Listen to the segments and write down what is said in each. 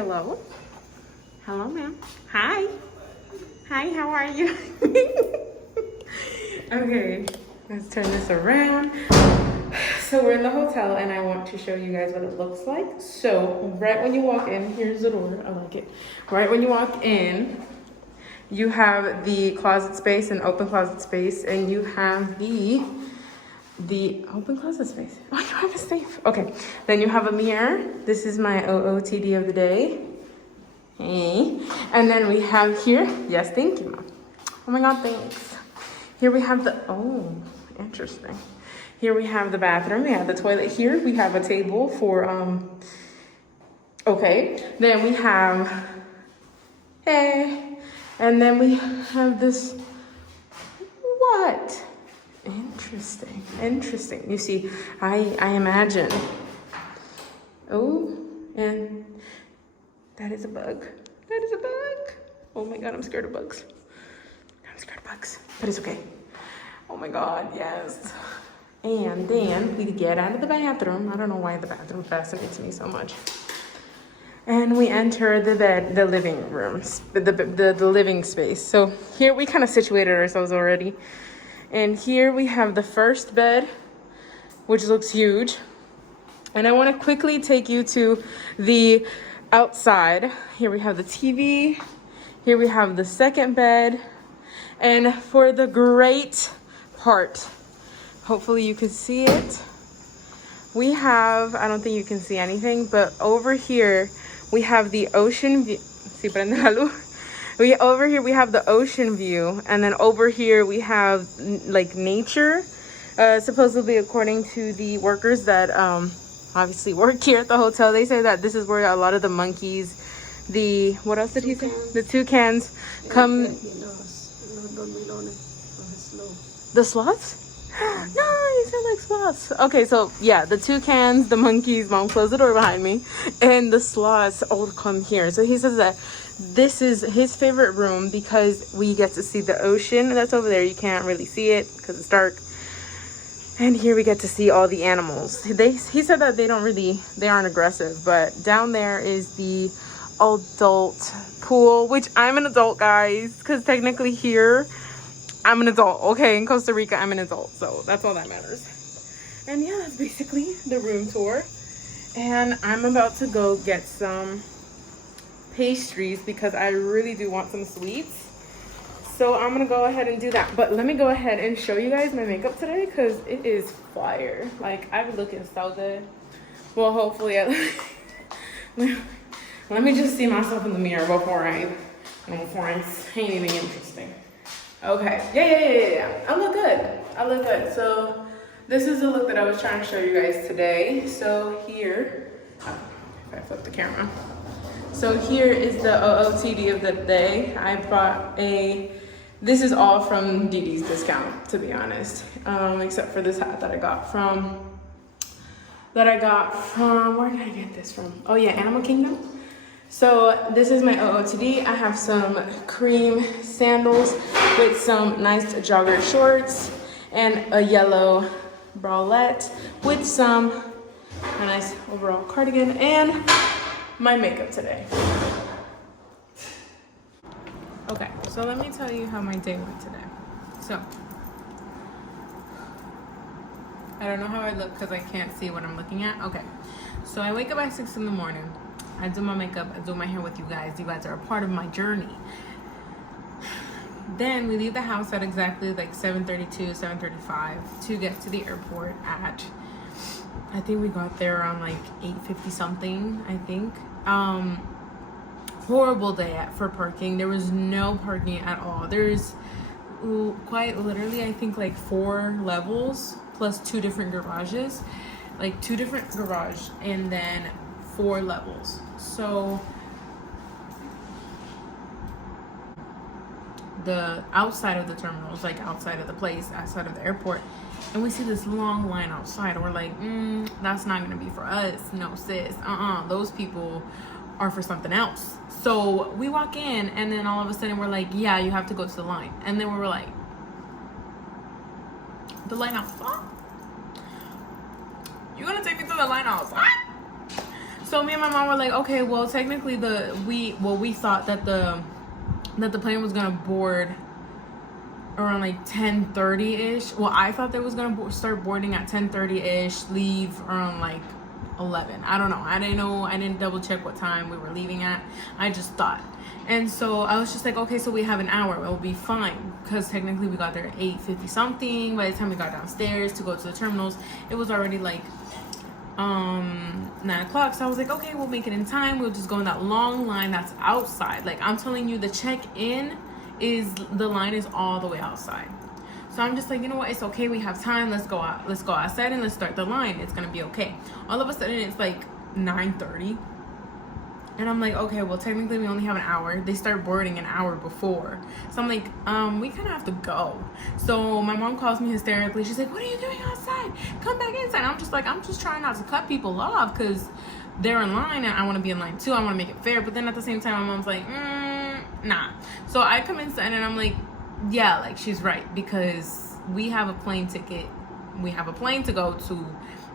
Hello. Hello, ma'am. Hi. Hi, how are you? Okay, let's turn this around. So we're in the hotel and I want to show you guys what it looks like. So right when you walk in, here's the door, I like it. Right when you walk in, you have the closet space and open closet space, and you have the open closet space. Oh, you have a safe. Okay, then you have a mirror. This is my OOTD of the day. Hey. And then we have here, yes, thank you, Mom. Oh my God, thanks. Here we have the, oh, interesting. Here we have the bathroom. We have the toilet here. We have a table for, okay. Then we have, hey. And then we have this, what? Interesting, interesting. You see, I imagine. Oh, and that is a bug. That is a bug. Oh my God, I'm scared of bugs. I'm scared of bugs, but it's okay. Oh my God, yes. And then we get out of the bathroom. I don't know why the bathroom fascinates me so much. And we enter the bed, the living rooms, the living space. So here we kind of situated ourselves already. And here we have the first bed, which looks huge. And I want to quickly take you to the outside. Here we have the TV. Here we have the second bed. And for the great part, hopefully you can see it. We have, I don't think you can see anything, but over here we have the ocean view. Sí, prende la luz. Over here we have the ocean view, and then over here we have like nature. Supposedly, according to the workers that obviously work here at the hotel, they say that this is where a lot of the monkeys, the, what else did he say? The toucans come. The sloths? Nice, I like sloths. Okay, so yeah, the toucans, the monkeys, Mom, close the door behind me, and the sloths all come here. So he says that this is his favorite room because we get to see the ocean that's over there. You can't really see it because it's dark. And here we get to see all the animals. He said that they aren't aggressive, but down there is the adult pool, which I'm an adult, guys, because technically here I'm an adult. Okay, in Costa Rica I'm an adult, so that's all that matters. And yeah, that's basically the room tour. And I'm about to go get some pastries because I really do want some sweets. So I'm gonna go ahead and do that. But let me go ahead and show you guys my makeup today because it is fire. Like, I'm looking so good. Well, hopefully let me just see myself in the mirror before I say anything interesting. Okay, yeah. I look good. So this is the look that I was trying to show you guys today. So here, if I flip the camera. So here is the OOTD of the day. I brought this is all from Didi's discount, to be honest. Except for this hat that I got from, where did I get this from? Oh yeah, Animal Kingdom. So this is my OOTD. I have some cream sandals with some nice jogger shorts and a yellow bralette with a nice overall cardigan and my makeup today. Okay, so let me tell you how my day went today. So I don't know how I look because I can't see what I'm looking at. Okay, so I wake up at 6 in the morning. I do my makeup, I do my hair with you guys. You guys are a part of my journey. Then we leave the house at exactly like 7:32, 7:35 to get to the airport at, I think we got there around like 8:50 something, I think. Horrible day for parking. There was no parking at all. There's quite literally, I think like 4 levels plus 2 different garages, like 2 different garages and then 4 levels. So the outside of the terminals, like outside of the place, outside of the airport, and we see this long line outside, and we're like, that's not gonna be for us. No, sis, those people are for something else. So we walk in, and then all of a sudden we're like, yeah, you have to go to the line. And then we were like, the line outside? You're gonna take me to the line outside? So me and my mom were like, okay, well, technically we thought that the plane was gonna board around like 10:30-ish. Well, I thought they was gonna start boarding at 10:30-ish, leave around like 11. I don't know. I didn't double check what time we were leaving at. I just thought. And so I was just like, okay, so we have an hour. It'll be fine. Because technically we got there at 8:50 something. By the time we got downstairs to go to the terminals, it was already like 9 o'clock. So I was like, okay, we'll make it in time. We'll just go in that long line that's outside. Like, I'm telling you, the check-in the line is all the way outside. So I'm just like, you know what, it's okay, we have time, let's go outside and let's start the line, it's gonna be okay. All of a sudden it's like 9:30 and I'm like, okay, well, technically we only have an hour. They start boarding an hour before. So I'm like, we kind of have to go. So my mom calls me hysterically. She's like, what are you doing outside? Come back inside. I'm just like, I'm just trying not to cut people off because they're in line and I want to be in line too. I want to make it fair. But then at the same time, my mom's like, nah. So I come inside and I'm like, yeah, like, she's right, because we have a plane ticket. We have a plane to go to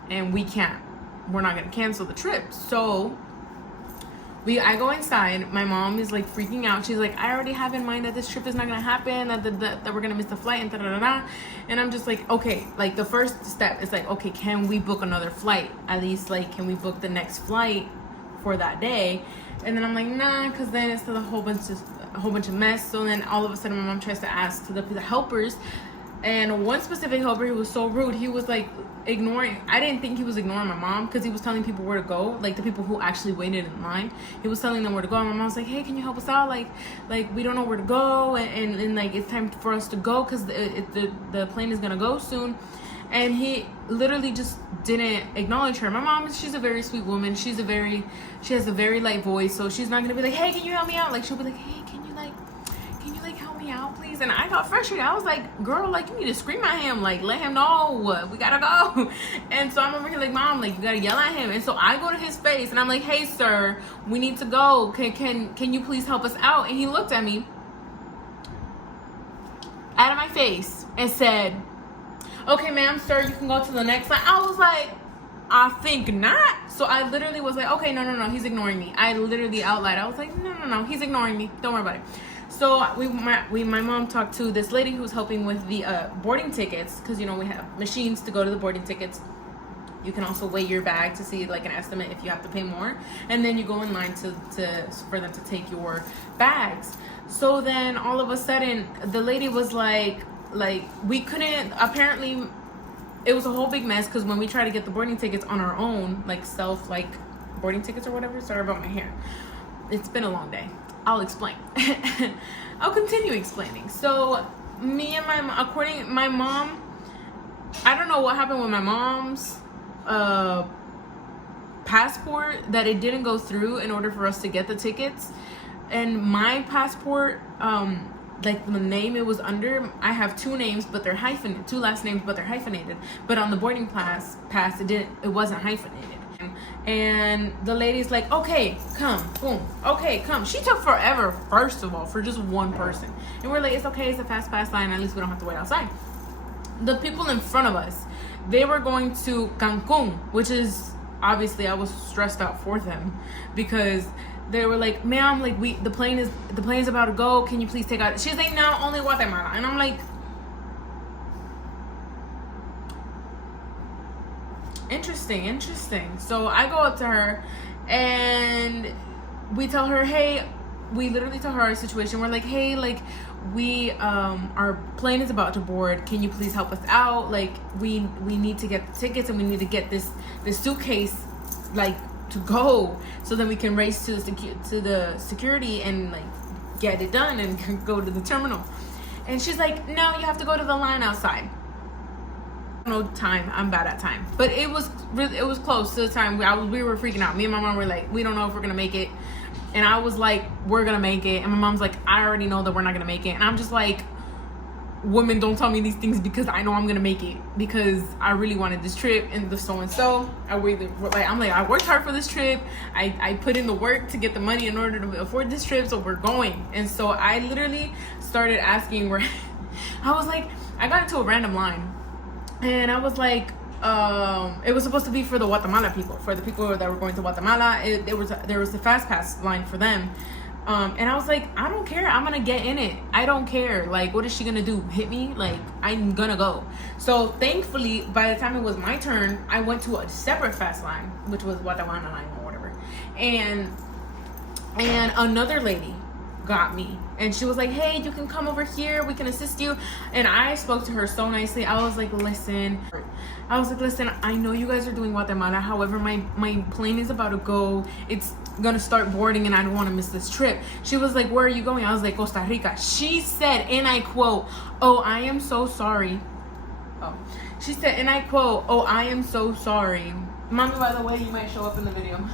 and we're not going to cancel the trip. So I go inside. My mom is like freaking out. She's like, I already have in mind that this trip is not gonna happen, that we're gonna miss the flight and da-da-da-da. And I'm just like, okay, like the first step is like, okay, can we book another flight? At least, like, can we book the next flight for that day? And then I'm like, nah, because then it's a whole bunch of mess. So then all of a sudden my mom tries to ask the helpers, and one specific helper, who was so rude, he was like ignoring. I didn't think he was ignoring my mom, because he was telling people where to go, like the people who actually waited in line. He was telling them where to go, and my mom was like, hey, can you help us out, like we don't know where to go, and like it's time for us to go because the plane is gonna go soon. And he literally just didn't acknowledge her. My mom, she's a very sweet woman. She has a very light voice, so she's not gonna be like, hey, can you help me out? Like, she'll be like, hey, can you help me out, please? And I got frustrated. I was like, girl, like, you need to scream at him, like, let him know we gotta go. And so I'm over here like, mom, like, you gotta yell at him. And so I go to his face and I'm like, hey, sir, we need to go. Can you please help us out? And he looked at me out of my face and said, okay, ma'am, sir, you can go to the next line. I was like, I think not. So I literally was like, okay, no, he's ignoring me. I literally out loud, I was like, no, he's ignoring me. Don't worry about it. So my mom talked to this lady who was helping with the boarding tickets, because, you know, we have machines to go to the boarding tickets. You can also weigh your bag to see like an estimate if you have to pay more, and then you go in line for them to take your bags. So then all of a sudden the lady was like we couldn't, apparently it was a whole big mess, because when we tried to get the boarding tickets on our own, like self boarding tickets or whatever. Sorry about my hair, it's been a long day. I'll explain. I'll continue explaining. So me and my mom, I don't know what happened with my mom's passport, that it didn't go through in order for us to get the tickets. And my passport, like the name it was under, I have two names, but they're hyphenated, two last names, but they're hyphenated. But on the boarding pass, it wasn't hyphenated. And the lady's like, okay, come, boom, okay, come. She took forever, first of all, for just one person. And we're like, it's okay, it's a fast pass line, at least we don't have to wait outside. The people in front of us, they were going to Cancun, which is, obviously I was stressed out for them, because they were like, ma'am, like the plane is about to go, can you please take out? She's like, no, only Guatemala. And I'm like, interesting. So I go up to her and we tell her, hey, we literally tell her our situation. We're like, hey, like, we our plane is about to board, can you please help us out? Like, we need to get the tickets, and we need to get this suitcase like to go, so then we can race to the security and like get it done and go to the terminal. And she's like, no, you have to go to the line outside. No time, I'm bad at time, but it was close to the time. We were freaking out. Me and my mom were like, we don't know if we're gonna make it. And I was like, we're gonna make it. And my mom's like, I already know that we're not gonna make it. And I'm just like, women, don't tell me these things, because I know I'm gonna make it, because I really wanted this trip and the so-and-so. I'm like, I worked hard for this trip. I put in the work to get the money in order to afford this trip, so we're going. And so I literally started asking where I was like, I got into a random line and I was like, it was supposed to be for the Guatemala people, for the people that were going to Guatemala. There was a fast pass line for them. And I was like, I don't care. I'm gonna get in it. I don't care. Like, what is she gonna do? Hit me? Like, I'm gonna go. So thankfully, by the time it was my turn, I went to a separate fast line, which was Guatemala line or whatever. And another lady got me, and she was like, hey, you can come over here, we can assist you. And I spoke to her so nicely. I was like, listen, I know you guys are doing Guatemala, however my plane is about to go, it's gonna start boarding, and I don't want to miss this trip. She was like, where are you going? I was like, Costa Rica. She said, and I quote, oh, I am so sorry. She said, and I quote, oh, I am so sorry, mommy, by the way, you might show up in the video.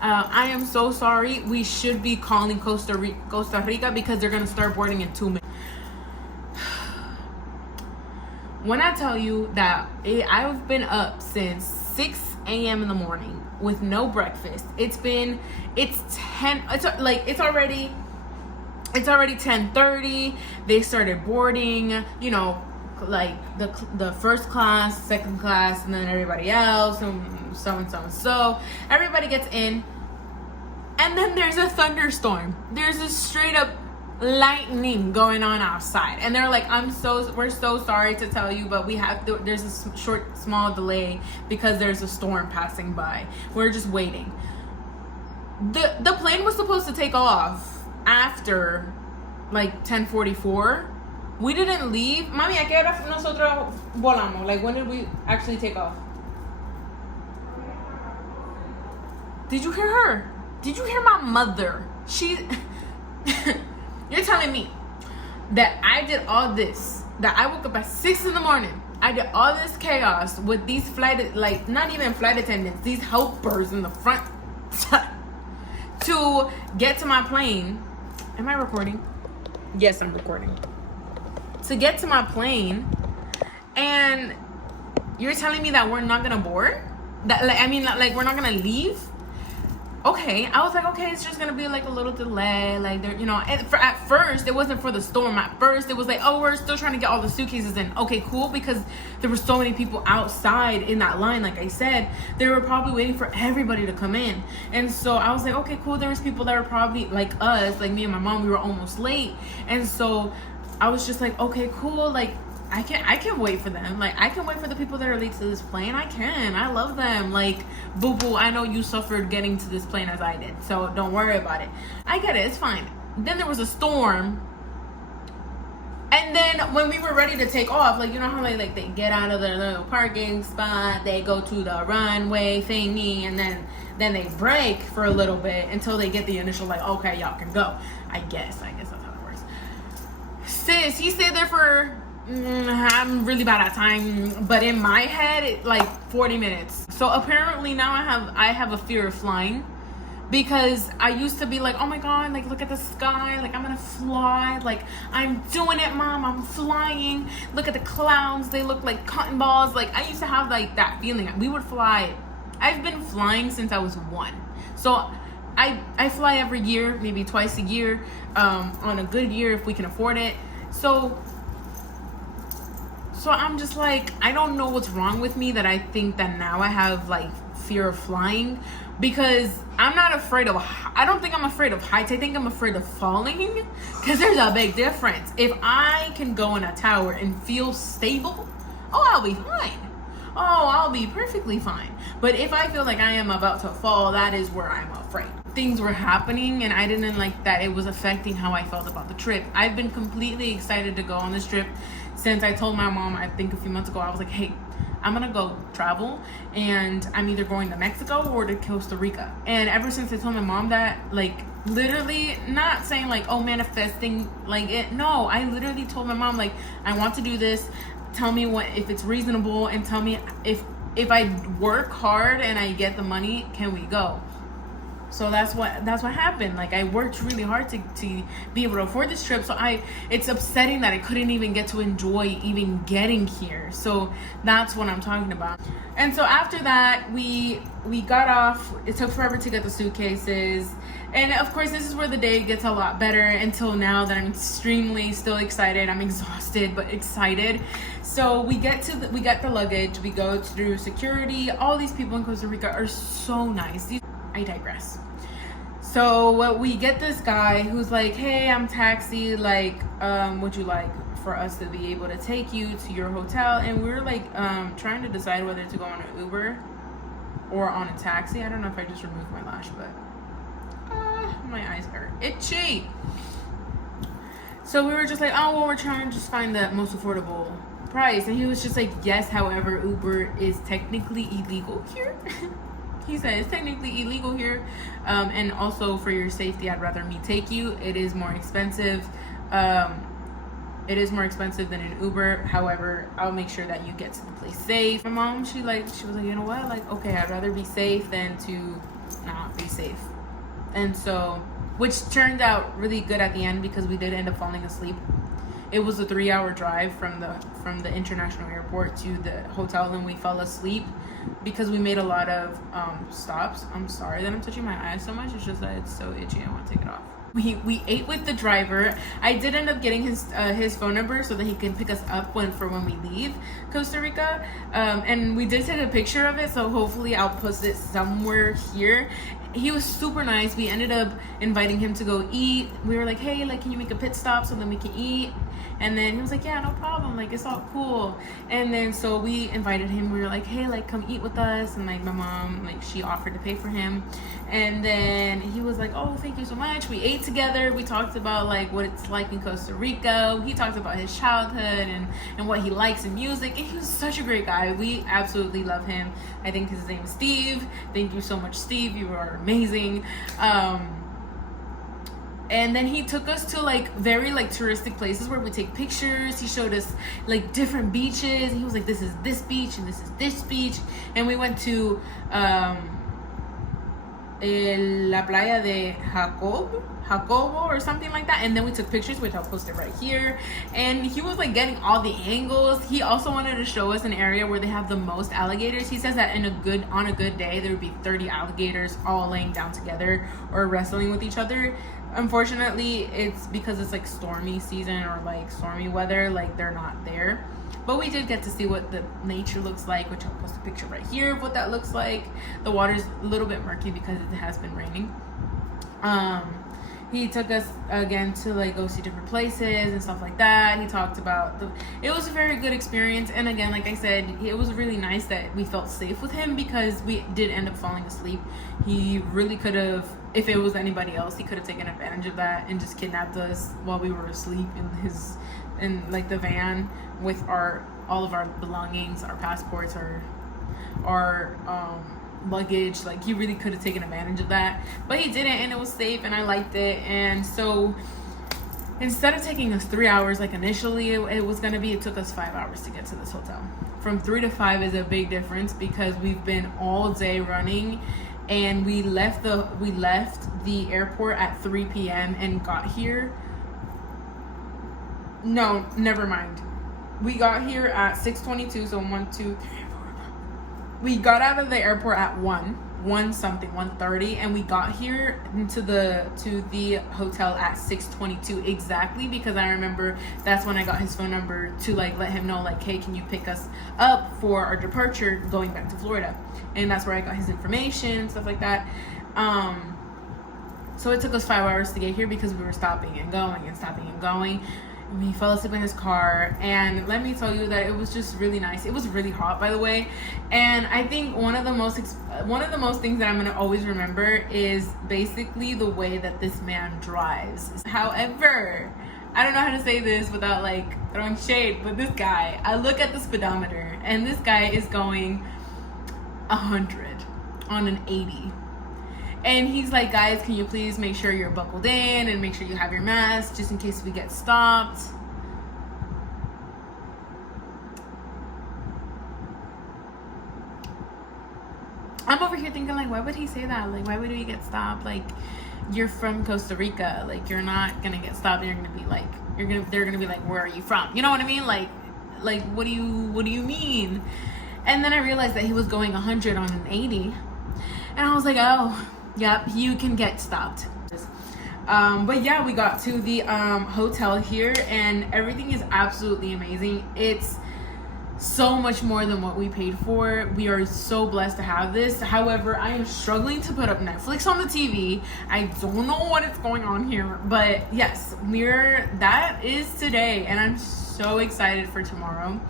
I am so sorry. We should be calling Costa Rica because they're gonna start boarding in 2 minutes. When I tell you that I've been up since 6 a.m. in the morning with no breakfast. It's already 10:30. They started boarding, you know, like the first class, second class, and then everybody else, and so everybody gets in, and then there's a thunderstorm. There's a straight up lightning going on outside, and they're like, we're so sorry to tell you, but there's a small delay because there's a storm passing by. We're just waiting. The plane was supposed to take off after like 10:44. We didn't leave. Mami, ¿a qué hora nosotros volamos? Like, when did we actually take off? Did you hear her? Did you hear my mother? You're telling me that I did all this, that I woke up at 6 in the morning. I did all this chaos with these not even flight attendants, these helpers in the front to get to my plane. Am I recording? Yes, I'm recording. To get to my plane, and you're telling me that we're not gonna board? We're not gonna leave? Okay, I was like, okay, it's just gonna be like a little delay, like there, you know. At first, it wasn't for the storm. At first, it was like, oh, we're still trying to get all the suitcases in. Okay, cool, because there were so many people outside in that line. Like I said, they were probably waiting for everybody to come in, and so I was like, okay, cool. There was people that were probably like us, like me and my mom. We were almost late, and so I was just like, okay, cool, like I can wait for them. Like, I can wait for the people that are late to this plane. I love them. Like, boo boo, I know you suffered getting to this plane as I did, so don't worry about it. I get it, it's fine. Then there was a storm, and then when we were ready to take off, like, you know how like they get out of their little parking spot, they go to the runway thingy, and then they break for a little bit until they get the initial, like, okay, y'all can go. I guess that's how it works. Sis, he stayed there for I'm really bad at time, but in my head, like 40 minutes. So apparently now I have a fear of flying, because I used to be like, oh my god, like, look at the sky, like, I'm gonna fly, like, I'm doing it, mom, I'm flying, look at the clouds, they look like cotton balls. Like, I used to have like that feeling. We would fly. I've been flying since I was 1, so I fly every year, maybe twice a year, on a good year if we can afford it. So I'm just like, I don't know what's wrong with me that I think that now I have like fear of flying, because I don't think I'm afraid of heights. I think I'm afraid of falling, because there's a big difference. If I can go in a tower and feel stable, I'll be fine. I'll be perfectly fine. But if I feel like I am about to fall, that is where I'm afraid. Things were happening, and I didn't like that it was affecting how I felt about the trip. I've been completely excited to go on this trip since I told my mom, I think a few months ago, I was like, hey, I'm gonna go travel, and I'm either going to Mexico or to Costa Rica. And ever since I told my mom that, like, literally not saying like, oh, manifesting like it, no, I literally told my mom, like, I want to do this, tell me if it's reasonable, and tell me if I work hard and I get the money, can we go? So that's what happened. Like, I worked really hard to be able to afford this trip. So it's upsetting that I couldn't even get to enjoy even getting here. So that's what I'm talking about. And so after that, we got off. It took forever to get the suitcases. And of course, this is where the day gets a lot better until now that I'm extremely still excited. I'm exhausted, but excited. So we get the luggage. We go through security. All these people in Costa Rica are so nice. I digress. So we get this guy who's like, hey, I'm taxi, like, would you like for us to be able to take you to your hotel? And we were like trying to decide whether to go on an Uber or on a taxi. I don't know if I just removed my lash, but my eyes are itchy. So we were just like, oh, well, we're trying to just find the most affordable price. And he was just like, yes, however, Uber is technically illegal here. He said it's technically illegal here, and also for your safety, I'd rather me take you. It is more expensive. It is more expensive than an Uber. However, I'll make sure that you get to the place safe. My mom, she was like, you know what? Like, okay, I'd rather be safe than to not be safe. And so, which turned out really good at the end because we did end up falling asleep. It was a 3-hour drive from the international airport to the hotel, and we fell asleep because we made a lot of stops. I'm sorry that I'm touching my eyes so much. It's just that it's so itchy. I want to take it off. We ate with the driver. I did end up getting his phone number so that he can pick us up when we leave Costa Rica. And we did take a picture of it, so hopefully I'll post it somewhere here. He was super nice. We ended up inviting him to go eat. We were like, hey, like, can you make a pit stop so then we can eat? And then he was like, yeah, no problem, like, it's all cool. And then so we invited him. We were like, hey, like, come eat with us. And like my mom, like, she offered to pay for him. And then he was like, oh, thank you so much. We ate together. We talked about like what it's like in Costa Rica. He talked about his childhood and what he likes in music. And he was such a great guy. We absolutely love him. I think his name is Steve. Thank you so much, Steve. You are amazing. And then he took us to like very like touristic places where we take pictures. He showed us like different beaches. He was like, this is this beach and this is this beach. And we went to La Playa de Jacobo or something like that. And then we took pictures, which I'll post it right here. And he was like getting all the angles. He also wanted to show us an area where they have the most alligators. He says that on a good day there would be 30 alligators all laying down together or wrestling with each other. Unfortunately, it's because it's like stormy season or like stormy weather, like they're not there. But we did get to see what the nature looks like, which I'll post a picture right here of what that looks like. The water's a little bit murky because it has been raining. He took us again to like go see different places and stuff like that. He talked about it was a very good experience. And again, like I said, it was really nice that we felt safe with him because we did end up falling asleep. He really could have, if it was anybody else, he could have taken advantage of that and just kidnapped us while we were asleep in like the van with all of our belongings, our passports, our luggage. Like, he really could have taken advantage of that, but he didn't, and it was safe and I liked it. And so instead of taking us 3 hours like initially it was going to be, it took us 5 hours to get to this hotel. From 3 to 5 is a big difference because we've been all day running. And we left the airport at 3 p.m. and got here. No, never mind. We got here at 6:22. So 1, 2, 3, 4. We got out of the airport at 1:30, and we got here to the hotel at 6:22 exactly, because I remember that's when I got his phone number to like let him know like, hey, can you pick us up for our departure going back to Florida? And that's where I got his information and stuff like that. So it took us 5 hours to get here because we were stopping and going and stopping and going. We fell asleep in his car, and let me tell you that it was just really nice. It was really hot, by the way, and I think one of the most things that I'm gonna always remember is basically the way that this man drives. However, I don't know how to say this without like throwing shade, but this guy, I look at the speedometer and this guy is going 100 on an 80. And he's like, guys, can you please make sure you're buckled in and make sure you have your mask just in case we get stopped. I'm over here thinking, like, why would he say that? Like, why would he get stopped? Like, you're from Costa Rica. Like, you're not gonna get stopped. You're gonna be like, they're gonna be like, where are you from? You know what I mean? Like, what do you mean? And then I realized that he was going 100 on an 80, and I was like, oh, yep, you can get stopped. But yeah, we got to the hotel here, and everything is absolutely amazing. It's so much more than what we paid for. We are so blessed to have this. However, I am struggling to put up Netflix on the TV. I don't know what is going on here, but yes, that is today, and I'm so excited for tomorrow.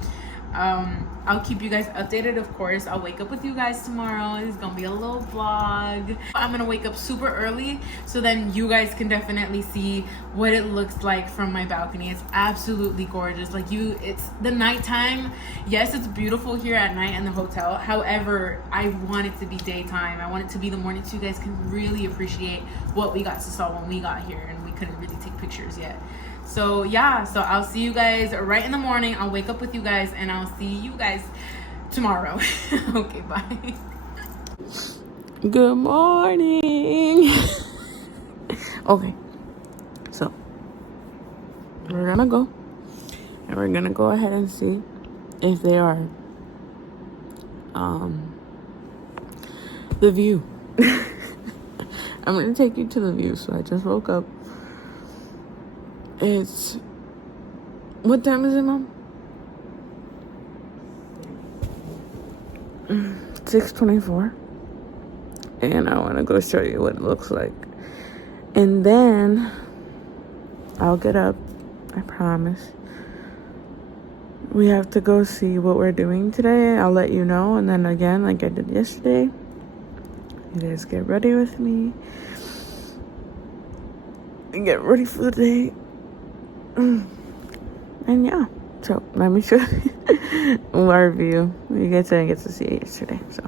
I'll keep you guys updated, of course. I'll wake up with you guys tomorrow. It's gonna be a little vlog. I'm gonna wake up super early so then you guys can definitely see what it looks like from my balcony. It's absolutely gorgeous. Like, it's the nighttime. Yes, it's beautiful here at night in the hotel. However, I want it to be daytime. I want it to be the morning so you guys can really appreciate what we got to saw when we got here, and we couldn't really take pictures yet. So yeah, so I'll see you guys right in the morning. I'll wake up with you guys, and I'll see you guys tomorrow. Okay, bye. Good morning. Okay, so we're gonna go, and we're gonna go ahead and see if they are the view. I'm gonna take you to the view. So I just woke up. What time is it, Mom? 6:24. And I want to go show you what it looks like. And then I'll get up. I promise. We have to go see what we're doing today. I'll let you know. And then again, like I did yesterday, you guys get ready with me. And get ready for the day. And yeah, so let me show you our view. You guys didn't get to see it yesterday, so.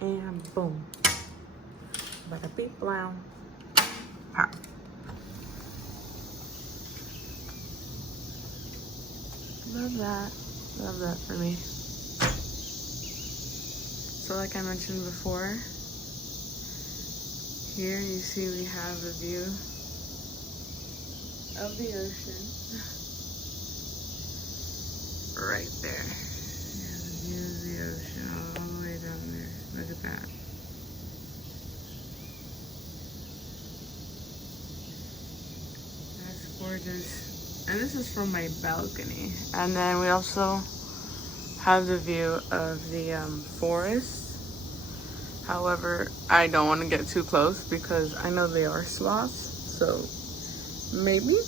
And boom. Bada beep blow. Pop. Love that. Love that for me. So like I mentioned before, here you see we have a view of the ocean right there. Yeah, the view of the ocean all the way down there. Look at that. That's gorgeous. And this is from my balcony. And then we also have the view of the forest. However, I don't want to get too close because I know they are sloths. So maybe.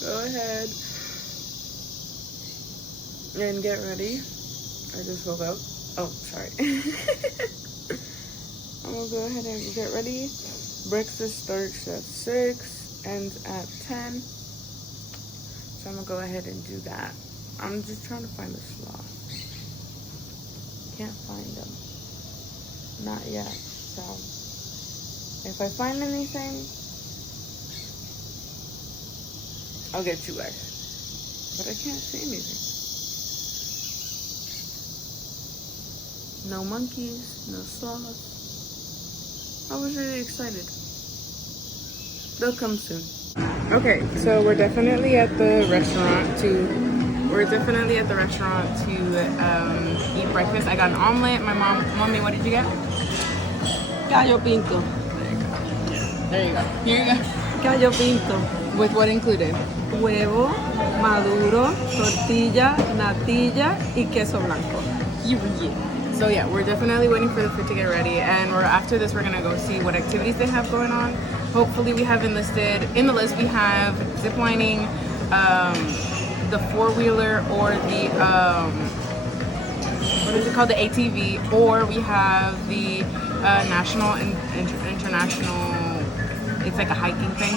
Go ahead and get ready. I just woke up. Oh, sorry. I'm gonna go ahead and get ready. Breakfast starts at 6, ends at 10. So I'm gonna go ahead and do that. I'm just trying to find the sloth. Can't find them. Not yet. So if I find anything, I'll get you guys. But I can't see anything. No monkeys, no sloths. I was really excited. They'll come soon. Okay, so we're definitely at the restaurant to eat breakfast. I got an omelet. My mommy, what did you get? Gallo pinto. There you go. Here you go. Gallo pinto. With what included? Huevo, maduro, tortilla, natilla, y queso blanco. So yeah, we're definitely waiting for the food to get ready, and after this we're gonna go see what activities they have going on. Hopefully we have enlisted in the list. We have zip lining, the 4-wheeler, or the what is it called, the ATV, or we have the national and international. It's like a hiking thing,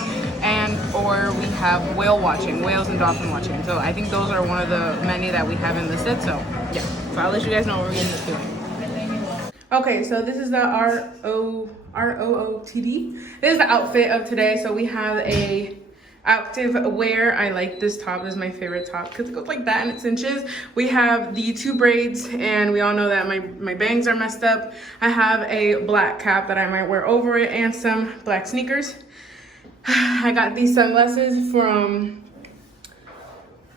or we have whale watching, whales and dolphin watching. So I think those are one of the many that we have enlisted. So yeah, so I'll let you guys know what we're getting doing. Okay, so this is the ROOTD. This is the outfit of today. So we have a active wear, I like this top. This is my favorite top because it goes like that and it cinches. We have the 2 braids, and we all know that my bangs are messed up. I have a black cap that I might wear over it and some black sneakers. I got these sunglasses from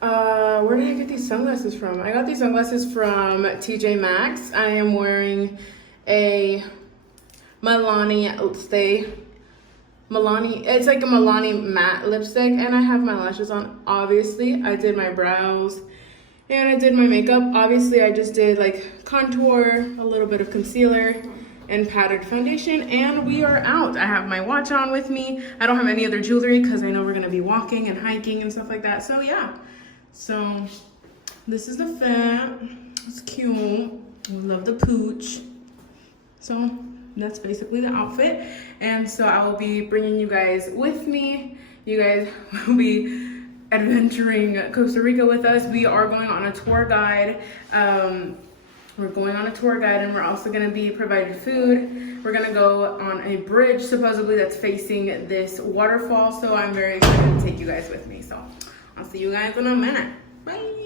where did I get these sunglasses from? I got these sunglasses from TJ Maxx. I am wearing a Milani, it's like a Milani matte lipstick, and I have my lashes on. Obviously, I did my brows and I did my makeup. Obviously, I just did like contour, a little bit of concealer, and powdered foundation, and we are out. I have my watch on with me. I don't have any other jewelry because I know we're gonna be walking and hiking and stuff like that. So yeah, so this is the fit. It's cute. We love the pooch. So that's basically the outfit, and so I will be bringing you guys with me. You guys will be adventuring Costa Rica with us. We are going on a tour guide. We're going on a tour guide, and we're also going to be provided food. We're going to go on a bridge supposedly that's facing this waterfall, so I'm very excited to take you guys with me. So I'll see you guys in a minute. Bye.